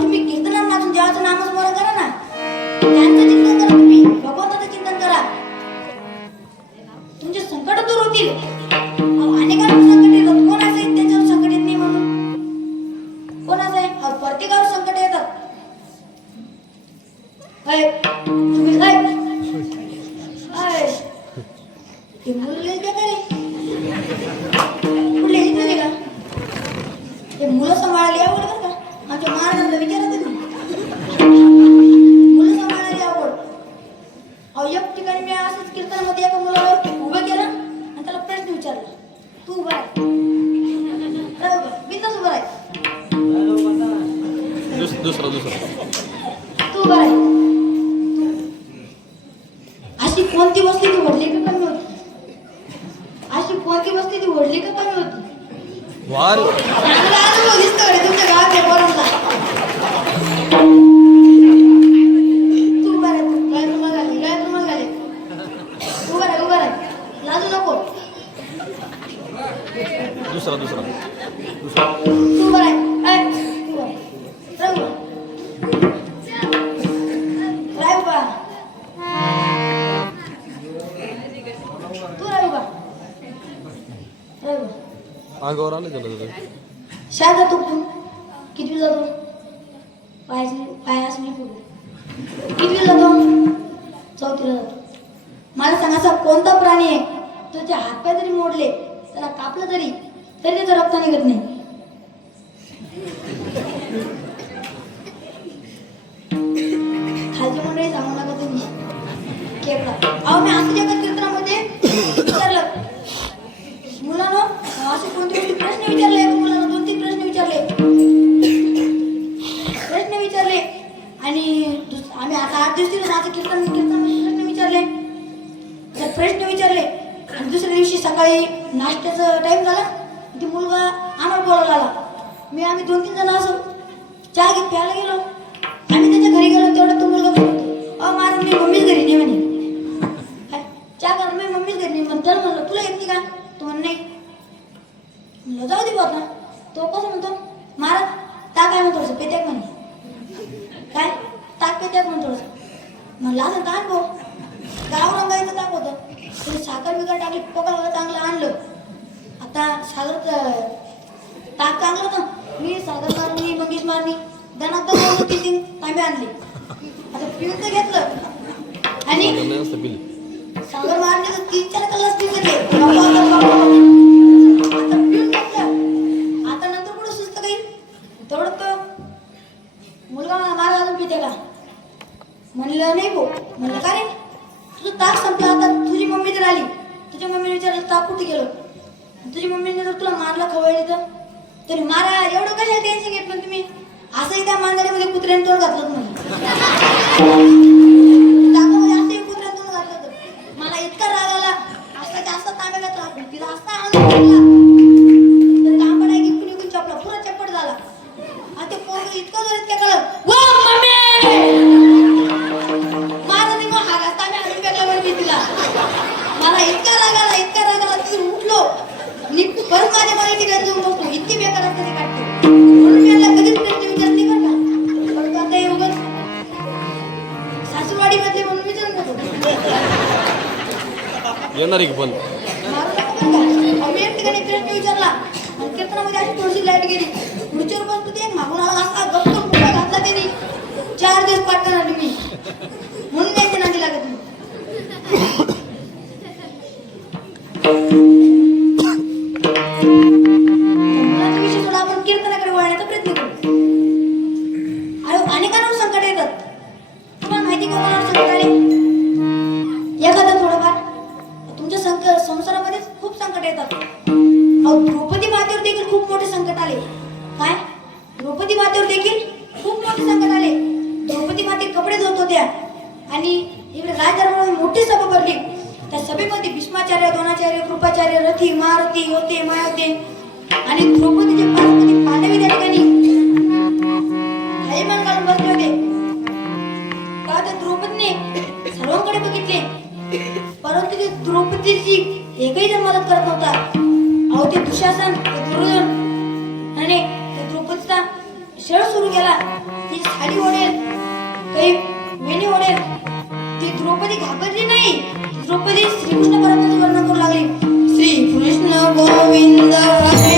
तुम्ही कीर्तनातून देवाचं नामस्मरण करा ना. त्यांचं एक ठिकाणी मी असंच कीर्तनामध्ये एका मुलाला उभं केलं आणि त्याला प्रश्न विचारला तू उभा मी बरोबर बिंदास उभा आहे. दुसरा दुसरा. तू उभा आहे. दुसरा दुसरा. अंगावर आलं त्याला तुझं. शाय जातो तू किती जातो? पायाची पायास मी किती जातो? चौथीला जातो. मला सांगा कोणता प्राणी आहे? त्याचे हातपाय जरी मोडले त्याला कापलं तरी तरी त्याचं रक्त निघत नाही. की मम्मीच घरी नाही म्हणे. चहा कर मी मम्मीच घरी नाही. म्हणतो म्हणलं तुला येते का? तो म्हण नाही. म्हणलं जाऊ दे आता. तो कसं म्हणतो? मारा ताक काय म्हणतो थोडंसं पेत्याक म्हणे. काय? ताक पेत्याक म्हणतो थोडंसं. म्हणलं असं ताक हो. भाऊ गाव रंगायचं ताक होतं. तरी साखर बिकर टाकली पकडला चांगलं आणलं. आता सागर ताक चांगलं होतं. मी सागर मारली मगीश मारली. दणात तीन तांबे आणले. आता पिऊन तर घेतलं. आणि सगळं मारले तीन चार कलर असं इतकं जोरात काय कळलं. मग हागास आम्ही मला इतका राग आला इतका राग आला तिथून उठलो. आणि परत माझ्या इतकी बेकार याला कधीच म्हणून विचार करतो येणार एक बंद. कृपाचार्य रथी महारथी होते मायावते. आणि द्रौपदीचे पार्वती पालवी त्या ठिकाणी. खालीमान घालून बसले होते. का तर द्रौपदीने सर्वांकडे बघितले. परंतु ते द्रौपदीची एकही जर मदत करत नव्हता. अहो ते दुशासन दुर्योधन. आणि त्या द्रौपदीचा शळ सुरू केला. ती साडी ओढेल काही वेणी ओढेल. ती द्रौपदी घाबरली नाही. ती द्रौपदी श्रीकृष्ण परमात्म्याचं वर्णन करू लागली. Govinda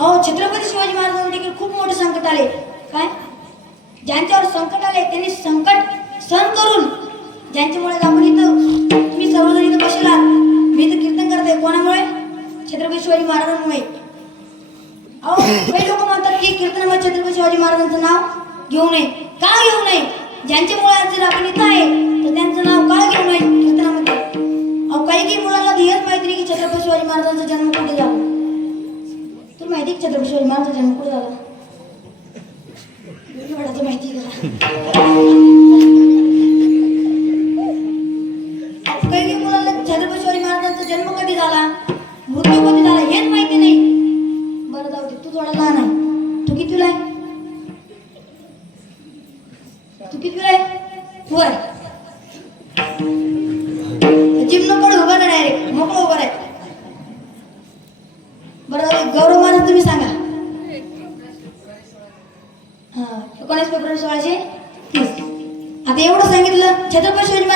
अहो छत्रपती शिवाजी महाराजांना देखील खूप मोठे संकट आले. काय? ज्यांच्यावर संकट आले त्यांनी संकट सहन करून ज्यांच्यामुळे आपण इथं तुम्ही सर्वजण इथं बसलात मी इथं कीर्तन करते कोणामुळे? छत्रपती शिवाजी महाराजांमुळे. अहो काही लोक म्हणतात की कीर्तनामध्ये म्हणजे छत्रपती शिवाजी महाराजांचं नाव घेऊ नये. का घेऊ नये? ज्यांच्यामुळे आज जर आपण इथं आहे तर त्यांचं नाव का घेऊ नये कीर्तनामध्ये? अहो काही काही मुलांना ध्येयच माहिती नाही की छत्रपती शिवाजी महाराजांचा जन्म कुठे झाला. माहिती का छत्रपती शिवाजी महाराजांचा जन्म कुठे झाला? माहिती आहे का?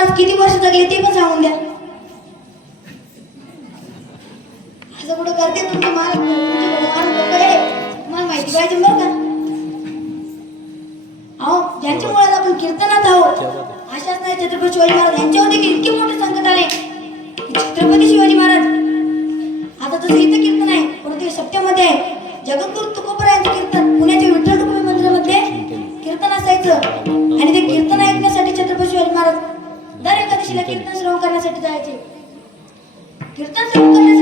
महाराज किती वर्ष जगले ते पण सांगून द्या. असं कुठं करते तुमचे महाराज मला माहिती पाहिजे बरं का? अहो ज्यांच्यामुळे आपण कीर्तनात आहोत अशाच नाही छत्रपती शिवाजी महाराज यांच्यावर देखील इतके मोठे संकट आले. छत्रपती शिवाजी महाराज आता तसं इथं कीर्तन आहे परंतु हे सत्यामध्ये आहे. जगद्गुरु तुकोबरायांचं कीर्तन श्रवण करण्यासाठी जायचे? कीर्तन श्रवण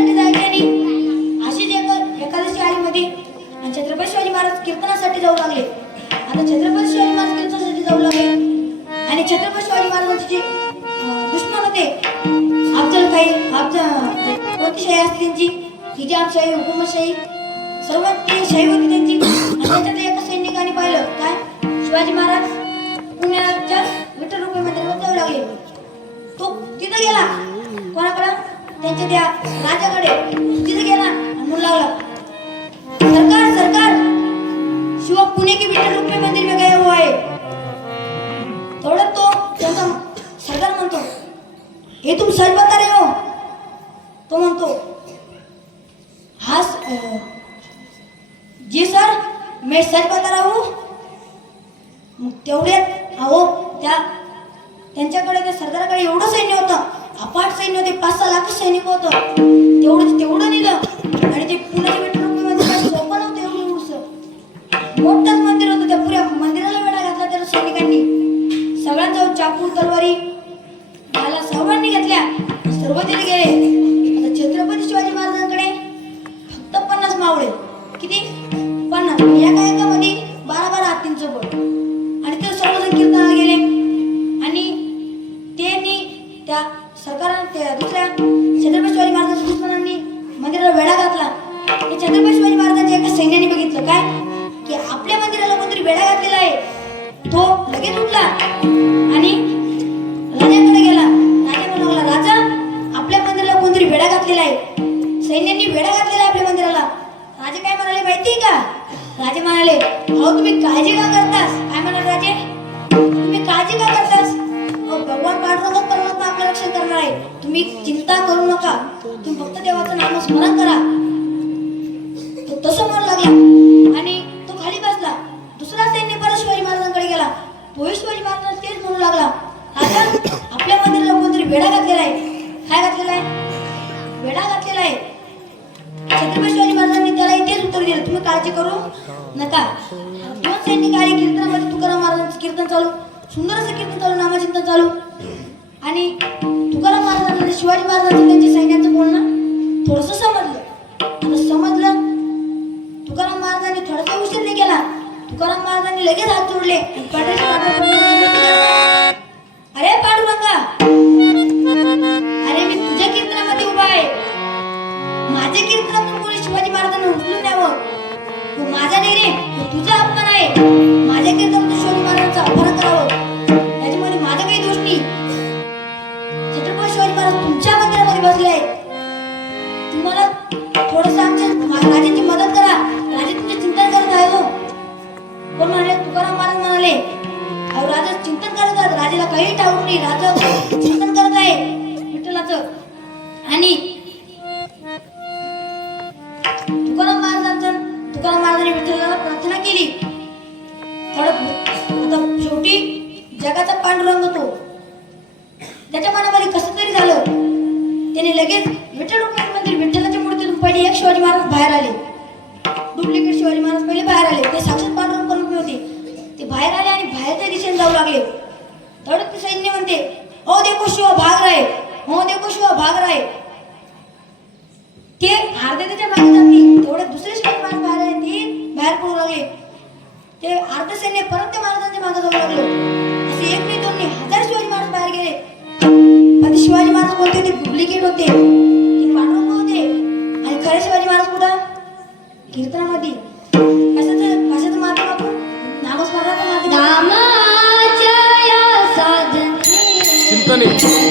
पुणे के विठ्ठल रुपये मंदिर में गए हुआ है। थोड़ा तो त्यांचा सरदार म्हणतो हे तुम सच बता रहे हो? तो म्हणतो हाँ जी सर मैं सच बता रहा हूँ। मग तेवढ्यात अहो त्या त्यांच्याकडे त्या सरदाराकडे एवढं सैन्य होतं अपाट सैन्य होते पाच सहा लाख सैनिक होतं. तेवढं तेवढं नेलं आणि ते पुण्याच्या मोठंच मंदिर होतं त्या पुऱ्या मंदिराला वेढा घातला त्या सैनिकांनी सगळ्यांचा चाकू तलवारी. मला सर्वांनी घेतल्या. सर्व तिथे गेले. राजे काय म्हणाले माहितीये का? राजे म्हणाले अहो तुम्ही काळजी का करतास? काय म्हणाले राजे? तुम्ही काळजी का करतास? भगवान पांडुरंगच परमात्मा आपलं रक्षण करणार आहे. तुम्ही चिंता करू नका. तुम्ही फक्त देवाचं नामस्मरण करा. तो तसं म्हणू लागला आणि तो खाली बसला. दुसरा सैन्य परत शिवाजी महाराजांकडे गेला. तोही शिवाजी महाराज तेच म्हणू लागला राजा आपल्या मंदिराला कोणतरी वेढा घातलेला आहे. काय घातलेला आहे? वेढा घातलेला आहे. छत्रपती शिवाजी महाराजांनी त्याला तेच उत्तर दिलं तुम्ही काळजी करू नका. दोन सैनिक आले कीर्तनामध्ये तुकाराम महाराजांचं कीर्तन चालू. सुंदर असं कीर्तन चालू नामचिंतन चालू. आणि तुकाराम महाराजांना शिवाजी महाराजांचं त्यांच्या सैन्याचं बोलणं थोडंसं समजलं. आता समजलं तुकाराम महाराजांनी थोडासा उशीर नाही केला. तुकाराम महाराजांनी लगेच हात जोडले. अरे पांडुरंगा! अरे तुझा अपमान आहे विठ्ठलाच्या मूर्तीतून पहिले एक शिवाजी महाराज बाहेर आले. डुप्लिकेट शिवाजी महाराज पहिले बाहेर आले. ते साक्षात पांडुरंग करून होते. ते बाहेर आले आणि बाहेरच्या दिशेने जाऊ लागले. तडक सैन्य म्हणते ओ देखो शिव भाग राय हो देखो शिव भाग राय ते अर्धे त्याच्यामागे जाते. तेवढे दुसरे शिवाजी महाराज बाहेर आले ते बाहेर पडू लागले. ते अर्ध सैन्य परत त्या महाराजांच्या मागे जाऊ लागले. असे एक नाही दोन नाही हजार शिवाजी महाराज बाहेर गेले. पण शिवाजी महाराज बोलते ते डुप्लिकेट होते. खरे शिवाजी महाराज कुठं? कीर्तनामध्ये. कशाचं कशाचं माध्यमातून नामस्मरणाचं माध्यम नामाच्या या साधने चिंतने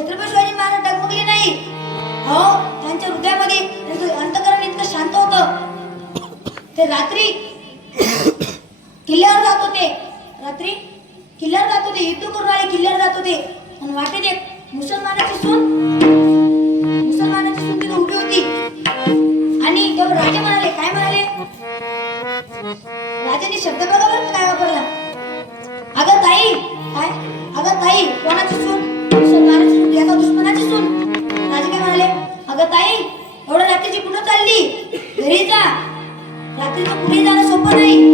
छत्रपती शिवाजी महाराज डगमगले नाही अहो त्यांच्या हृदयामध्ये त्यांचं अंतकरण इतकं शांत होतं. ते रात्री किल्ल्यावर जात होते. रात्री किल्ल्यावर जात होते. युद्ध करून आले किल्ल्यावर जात होते. आणि वाटेत एक मुसलमानाची सून मुसलमानाची सून तिथे उभी होती. आणि त्यावर राजे म्हणाले काय म्हणाले? राजाने शब्द बघा बरं काय वापरला. अगं ताई काय? अगं ताई कोणाची सून? मुसलमानाची दुश्मनाची सून. राजे काय म्हणाले अगं ताई एवढं रात्रीची कुठं चालली? घरी जा. रात्रीचं कुठे जाणं सोपं नाही.